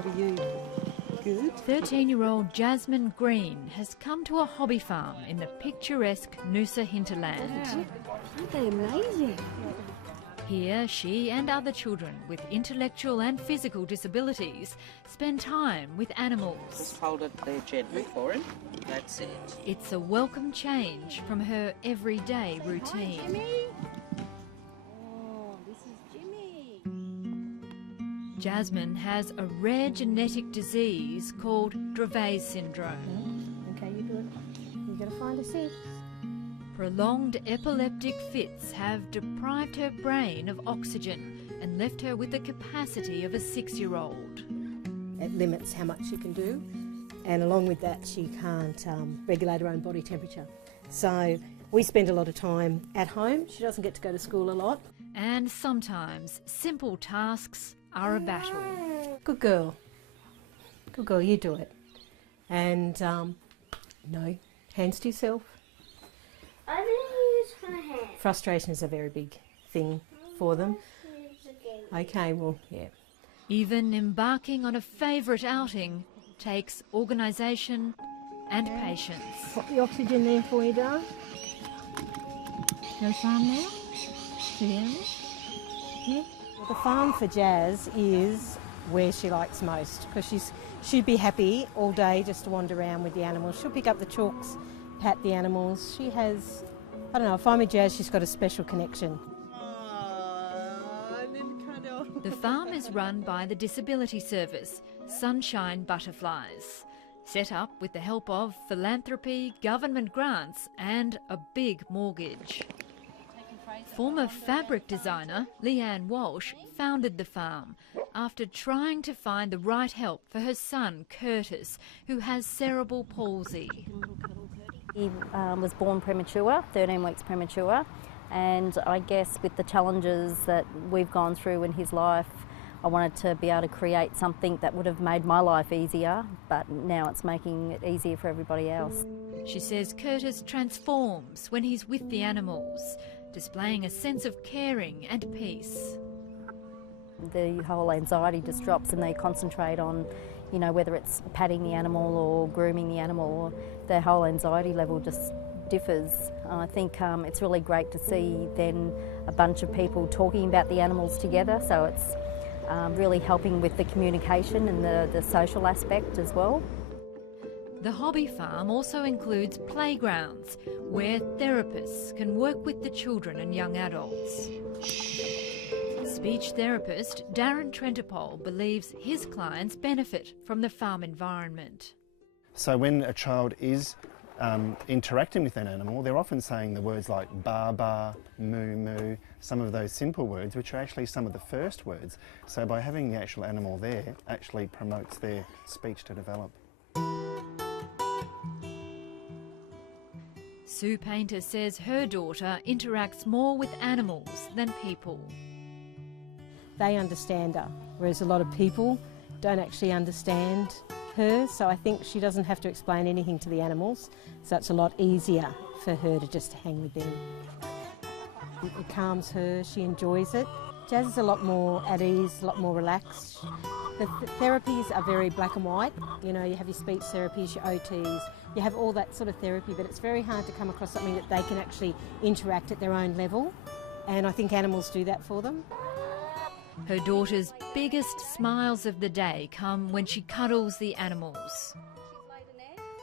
How are you? Good. 13-year-old Jasmine Green has come to a hobby farm in the picturesque Noosa hinterland. Wow. Aren't they amazing? Here, she and other children with intellectual and physical disabilities spend time with animals. Just hold it there gently for him. That's it. It's a welcome change from her everyday routine. Hi, Jimmy. Oh, this is Jimmy. Jasmine has a rare genetic disease called Dravet syndrome. Okay, you do it. You got to find a seat. Prolonged epileptic fits have deprived her brain of oxygen and left her with the capacity of a 6-year-old. It limits how much she can do, and along with that she can't regulate her own body temperature. So we spend a lot of time at home. She doesn't get to go to school a lot. And sometimes simple tasks are a battle. Good girl. Good girl, you do it. And no, hands to yourself. I didn't use my hand. Frustration is a very big thing for them. Okay, well, yeah. Even embarking on a favourite outing takes organisation and patience. Pop the oxygen there for you, darling. Go farm now? To the animals? Yeah. Well, the farm for Jazz is where she likes most, because she'd be happy all day just to wander around with the animals. She'll pick up the chalks, pat the animals. She has, I don't know, if I'm with Jazz, she's got a special connection. The farm is run by the Disability Service, Sunshine Butterflies, set up with the help of philanthropy, government grants and a big mortgage. Former fabric designer Leanne Walsh founded the farm after trying to find the right help for her son Curtis, who has cerebral palsy. He was born premature, 13 weeks premature, and I guess with the challenges that we've gone through in his life, I wanted to be able to create something that would have made my life easier, but now it's making it easier for everybody else. She says Curtis transforms when he's with the animals, displaying a sense of caring and peace. The whole anxiety just drops and they concentrate on, you know, whether it's patting the animal or grooming the animal, their whole anxiety level just differs. I think it's really great to see then a bunch of people talking about the animals together, so it's really helping with the communication and the social aspect as well. The hobby farm also includes playgrounds where therapists can work with the children and young adults. Speech therapist Darren Trentapole believes his clients benefit from the farm environment. So when a child is interacting with an animal, they're often saying the words like ba ba, moo moo, some of those simple words, which are actually some of the first words. So by having the actual animal there, actually promotes their speech to develop. Sue Painter says her daughter interacts more with animals than people. They understand her, whereas a lot of people don't actually understand her, so I think she doesn't have to explain anything to the animals, so it's a lot easier for her to just hang with them. It calms her, she enjoys it. Jazz is a lot more at ease, a lot more relaxed. The therapies are very black and white. You know, you have your speech therapies, your OTs, you have all that sort of therapy, but it's very hard to come across something that they can actually interact at their own level, and I think animals do that for them. Her daughter's biggest smiles of the day come when she cuddles the animals.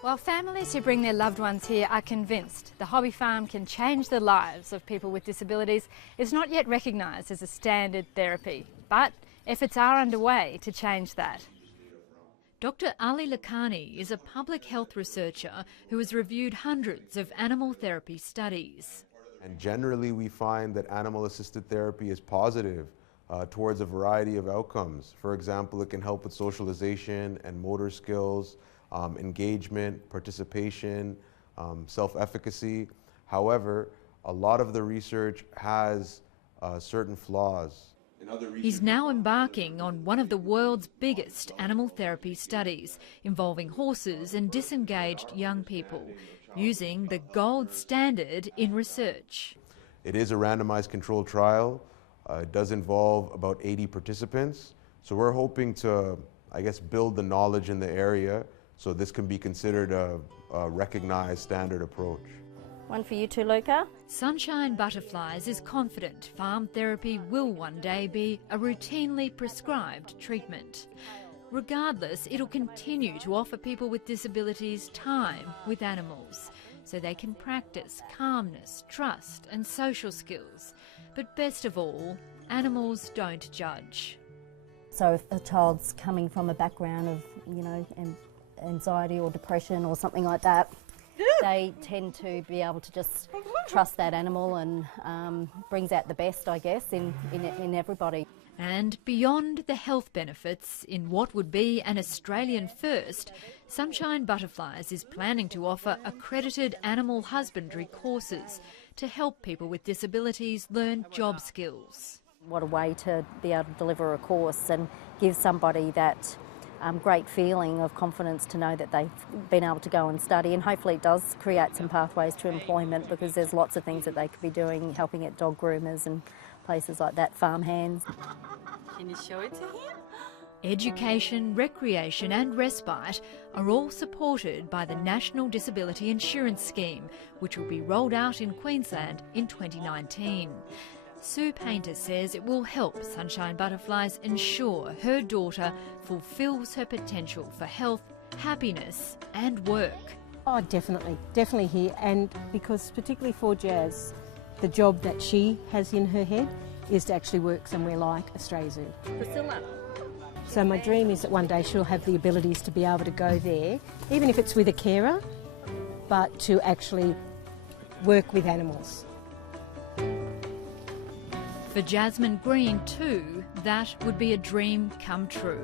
While families who bring their loved ones here are convinced the hobby farm can change the lives of people with disabilities, it's not yet recognised as a standard therapy. But efforts are underway to change that. Dr Ali Lakhani is a public health researcher who has reviewed hundreds of animal therapy studies. And generally we find that animal-assisted therapy is positive towards a variety of outcomes. For example, it can help with socialization and motor skills, engagement, participation, self-efficacy. However, a lot of the research has certain flaws. He's now embarking on one of the world's biggest animal therapy studies involving horses and disengaged young people, using the gold standard in research. It is a randomized controlled trial. It does involve about 80 participants. So we're hoping to I guess, build the knowledge in the area so this can be considered a recognized standard approach. One for you too, Luca. Sunshine Butterflies is confident farm therapy will one day be a routinely prescribed treatment. Regardless, it'll continue to offer people with disabilities time with animals so they can practice calmness, trust and social skills. But best of all, animals don't judge. So if a child's coming from a background of, you know, anxiety or depression or something like that, they tend to be able to just trust that animal and brings out the best, I guess, in everybody. And beyond the health benefits, in what would be an Australian first, Sunshine Butterflies is planning to offer accredited animal husbandry courses to help people with disabilities learn job skills. What a way to be able to deliver a course and give somebody that great feeling of confidence to know that they've been able to go and study, and hopefully it does create some pathways to employment, because there's lots of things that they could be doing, helping at dog groomers and places like that, farm hands. Can you show it to him? Education, recreation and respite are all supported by the National Disability Insurance Scheme, which will be rolled out in Queensland in 2019. Sue Painter says it will help Sunshine Butterflies ensure her daughter fulfills her potential for health, happiness and work. Oh, definitely here, and because particularly for Jazz, the job that she has in her head is to actually work somewhere like Australia Zoo. Priscilla. So my dream is that one day she'll have the abilities to be able to go there, even if it's with a carer, but to actually work with animals. For Jasmine Green too, that would be a dream come true.